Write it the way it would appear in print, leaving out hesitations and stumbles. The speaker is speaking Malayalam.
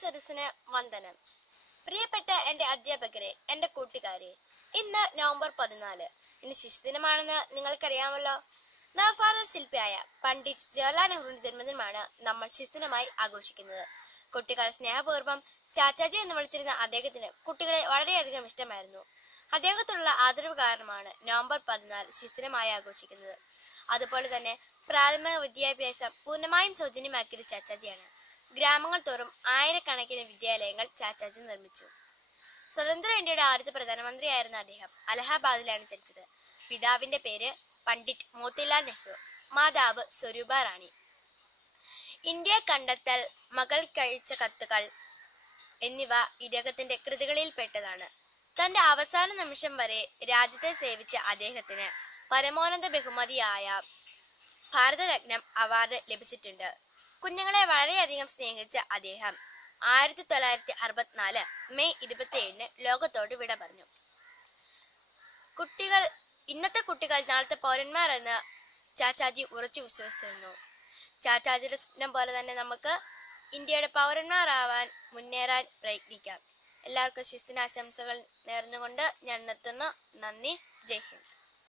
സദസ്സിന് വന്ദനം. പ്രിയപ്പെട്ട എൻ്റെ അധ്യാപകരെ, എൻ്റെ കൂട്ടുകാരെ, ഇന്ന് നവംബർ 14. ഇന്ന് ശിശുദിനമാണെന്ന് നിങ്ങൾക്കറിയാമല്ലോ. നവഭാരത ശില്പിയായ പണ്ഡിറ്റ് ജവഹർലാൽ നെഹ്റുവിന്റെ ജന്മദിനമാണ് നമ്മൾ ശിശുദിനമായി ആഘോഷിക്കുന്നത്. കുട്ടികൾ സ്നേഹപൂർവ്വം ചാച്ചാജി എന്ന് വിളിച്ചിരുന്ന അദ്ദേഹത്തിന് കുട്ടികളെ വളരെയധികം ഇഷ്ടമായിരുന്നു. അദ്ദേഹത്തോടുള്ള ആദരവ് കാരണമാണ് നവംബർ 14 ശിശുദിനമായി ആഘോഷിക്കുന്നത്. അതുപോലെ തന്നെ പ്രാഥമിക വിദ്യാഭ്യാസം പൂർണ്ണമായും സൗജന്യമാക്കിയത് ചാച്ചാജിയാണ്. ഗ്രാമങ്ങൾ തോറും ആയിരക്കണക്കിന് വിദ്യാലയങ്ങൾ ചാച്ചാജി നിർമ്മിച്ചു. സ്വതന്ത്ര ഇന്ത്യയുടെ ആദ്യത്തെ പ്രധാനമന്ത്രിയായിരുന്ന അദ്ദേഹം അലഹാബാദിലാണ് ജനിച്ചത്. പിതാവിന്റെ പേര് പണ്ഡിറ്റ് മോത്തിലാൽ നെഹ്റു, മാതാവ് സ്വരൂപ റാണി. ഇന്ത്യ കണ്ടെത്തൽ, മകൾക്കയച്ച കത്തുകൾ എന്നിവ ഇദ്ദേഹത്തിന്റെ കൃതികളിൽപ്പെട്ടതാണ്. തന്റെ അവസാന നിമിഷം വരെ രാജ്യത്തെ സേവിച്ച അദ്ദേഹത്തിന് പരമോന്നത ബഹുമതിയായ ഭാരതരത്നം അവാർഡ് ലഭിച്ചിട്ടുണ്ട്. കുഞ്ഞുങ്ങളെ വളരെയധികം സ്നേഹിച്ച അദ്ദേഹം 1964 മെയ് 27 ലോകത്തോട് വിട പറഞ്ഞു. ഇന്നത്തെ കുട്ടികൾ നാളത്തെ പൗരന്മാർ എന്ന് ചാച്ചാജി ഉറച്ചു വിശ്വസിച്ചിരുന്നു. ചാച്ചാജിയുടെ സ്വപ്നം പോലെ തന്നെ നമുക്ക് ഇന്ത്യയുടെ പൗരന്മാരാവാൻ മുന്നേറാൻ പ്രയത്നിക്കാം. എല്ലാവർക്കും ശിശുദിനാശംസകൾ നേർന്നുകൊണ്ട് ഞാൻ നിർത്തുന്നു. നന്ദി. ജയ് ഹിന്ദ്.